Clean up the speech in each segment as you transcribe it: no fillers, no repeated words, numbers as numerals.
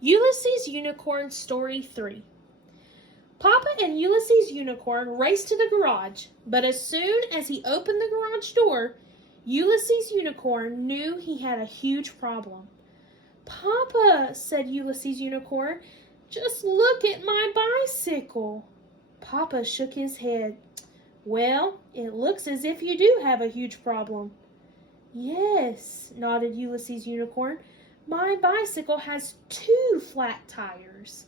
Ulysses Unicorn Story 3. Papa and Ulysses Unicorn raced to the garage, but as soon as he opened the garage door, Ulysses Unicorn knew he had a huge problem. "Papa," said Ulysses Unicorn, "just look at my bicycle." Papa shook his head. "Well, it looks as if you do have a huge problem." "Yes," nodded Ulysses Unicorn. "My bicycle has 2 flat tires."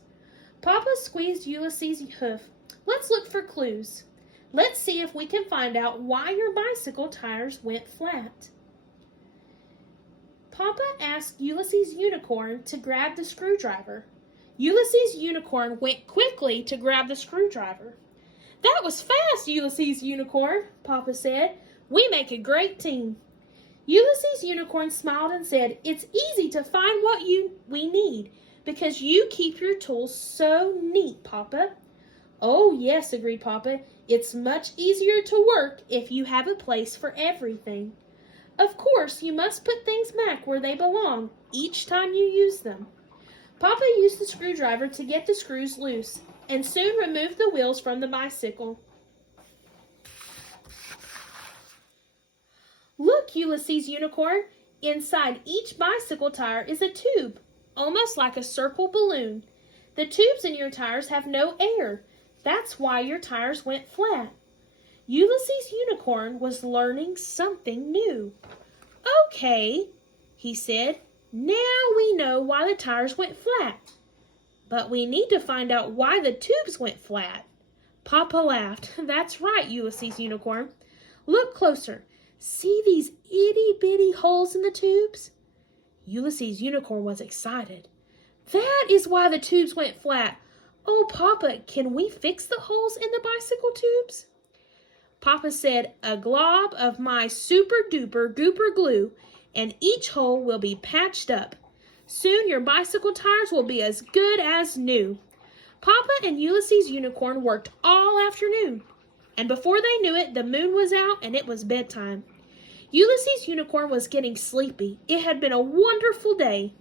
Papa squeezed Ulysses' hoof. "Let's look for clues. Let's see if we can find out why your bicycle tires went flat." Papa asked Ulysses Unicorn to grab the screwdriver. Ulysses Unicorn went quickly to grab the screwdriver. "That was fast, Ulysses Unicorn," Papa said. "We make a great team." Ulysses Unicorn smiled and said, "It's easy to find what we need because you keep your tools so neat, Papa." "Oh, yes," agreed Papa. "It's much easier to work if you have a place for everything. Of course, you must put things back where they belong each time you use them." Papa used the screwdriver to get the screws loose and soon removed the wheels from the bicycle. "Look, Ulysses Unicorn, inside each bicycle tire is a tube, almost like a circle balloon. The tubes in your tires have no air. That's why your tires went flat." Ulysses Unicorn was learning something new. "Okay," he said, "now we know why the tires went flat. But we need to find out why the tubes went flat." Papa laughed. "That's right, Ulysses Unicorn. Look closer. See these itty-bitty holes in the tubes?" Ulysses Unicorn was excited. "That is why the tubes went flat. Oh, Papa, can we fix the holes in the bicycle tubes?" Papa said, "A glob of my super-duper gooper glue, and each hole will be patched up. Soon your bicycle tires will be as good as new." Papa and Ulysses Unicorn worked all afternoon, and before they knew it, the moon was out and it was bedtime. Ulysses Unicorn was getting sleepy. It had been a wonderful day.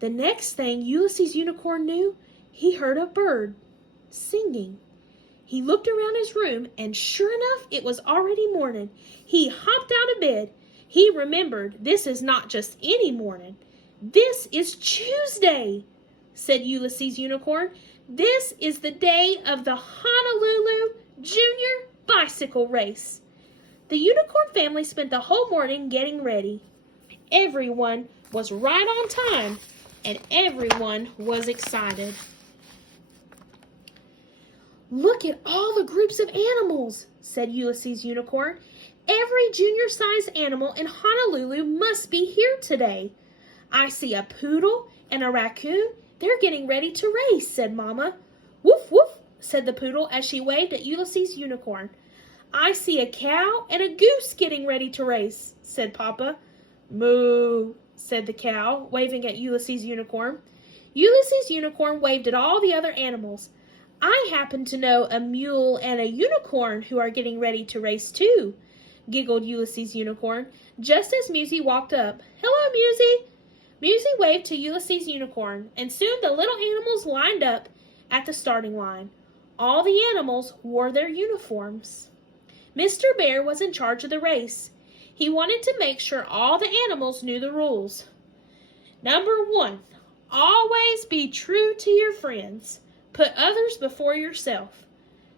The next thing Ulysses Unicorn knew, he heard a bird singing. He looked around his room, and sure enough, it was already morning. He hopped out of bed. He remembered, this is not just any morning. "This is Tuesday," said Ulysses Unicorn. "This is the day of the Honolulu Junior Bicycle Race." The Unicorn family spent the whole morning getting ready. Everyone was right on time, and everyone was excited. "Look at all the groups of animals," said Ulysses Unicorn. "Every junior-sized animal in Honolulu must be here today. I see a poodle and a raccoon. They're getting ready to race," said Mama. "Woof, woof," said the poodle as she waved at Ulysses Unicorn. "I see a cow and a goose getting ready to race," said Papa. "Moo," said the cow, waving at Ulysses Unicorn. Ulysses Unicorn waved at all the other animals. "I happen to know a mule and a unicorn who are getting ready to race too," giggled Ulysses Unicorn, just as Musie walked up. "Hello, Musie." Musie waved to Ulysses Unicorn, and soon the little animals lined up at the starting line. All the animals wore their uniforms. Mr. Bear was in charge of the race. He wanted to make sure all the animals knew the rules. Number 1, always be true to your friends. Put others before yourself.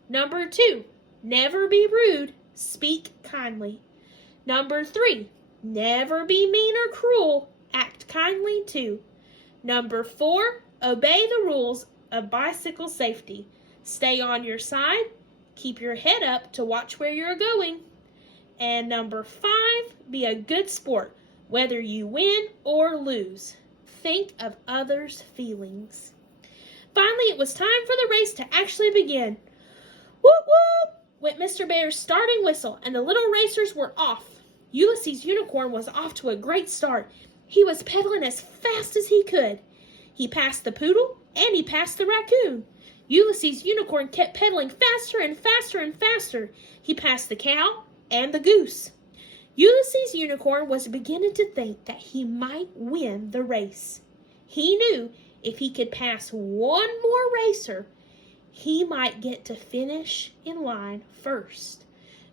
Number 2, never be rude. Speak kindly. Number 3, never be mean or cruel. Act kindly too. Number 4, obey the rules of bicycle safety. Stay on your side. Keep your head up to watch where you're going. And number 5, be a good sport, whether you win or lose. Think of others' feelings. Finally, it was time for the race to actually begin. "Whoop, whoop," went Mr. Bear's starting whistle, and the little racers were off. Ulysses Unicorn was off to a great start. He was pedaling as fast as he could. He passed the poodle, and he passed the raccoon. Ulysses Unicorn kept pedaling faster and faster and faster. He passed the cow and the goose. Ulysses Unicorn was beginning to think that he might win the race. He knew If he could pass one more racer, he might get to finish in line first.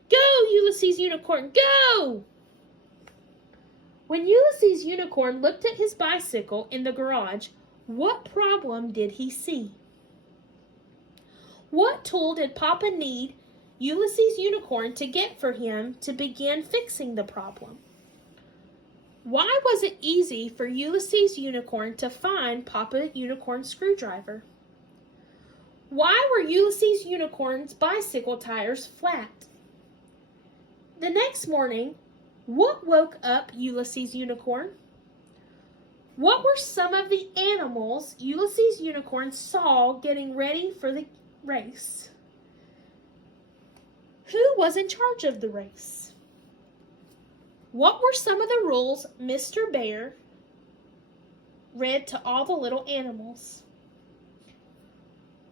Go, Ulysses Unicorn, go! When Ulysses Unicorn looked at his bicycle in the garage, what problem did he see? What tool did Papa need Ulysses Unicorn to get for him to begin fixing the problem? Why was it easy for Ulysses Unicorn to find Papa Unicorn's screwdriver? Why were Ulysses Unicorn's bicycle tires flat? The next morning, what woke up Ulysses Unicorn? What were some of the animals Ulysses Unicorn saw getting ready for the race? Who was in charge of the race? What were some of the rules Mr. Bear read to all the little animals?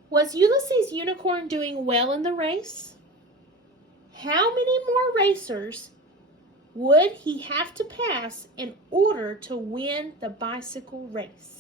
Was Ulysses Unicorn doing well in the race? How many more racers would he have to pass in order to win the bicycle race?